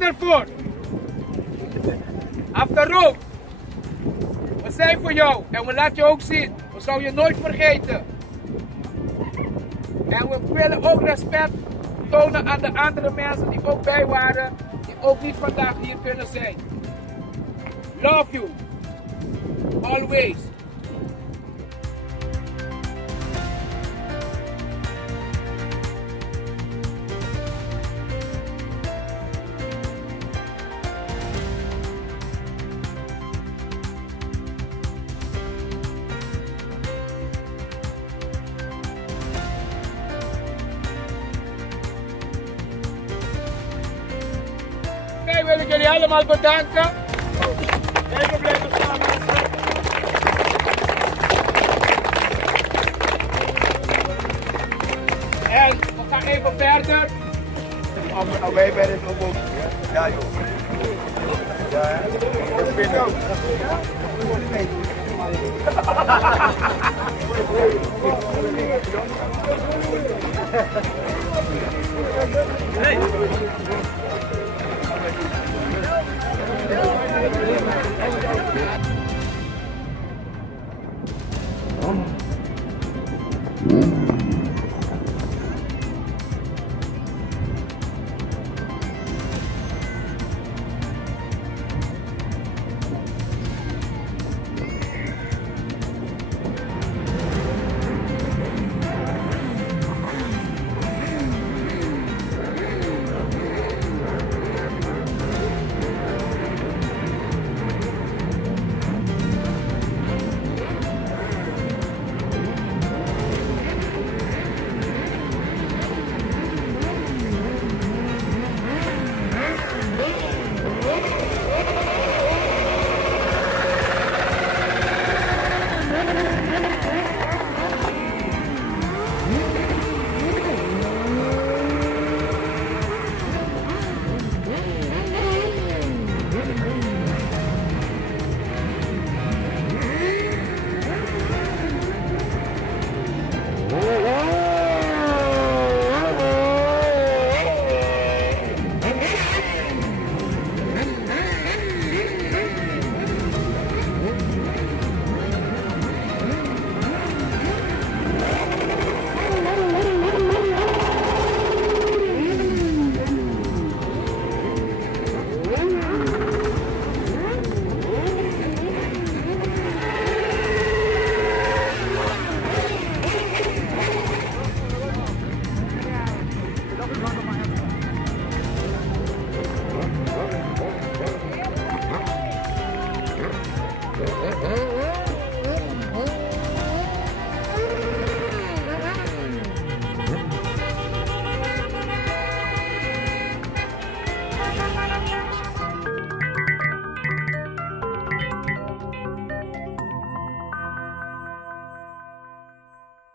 gaan ervoor. After road. We zijn voor jou en we laten je ook zien. We zouden je nooit vergeten. En we willen ook respect tonen aan de andere mensen die ook bij waren, die ook niet vandaag hier kunnen zijn. Love you. Always. Wij willen jullie allemaal bedanken. Even blijven staan. En we gaan even verder. Nou, wij bij dit ook. Ja, joh. Ja, dat vind ik ook.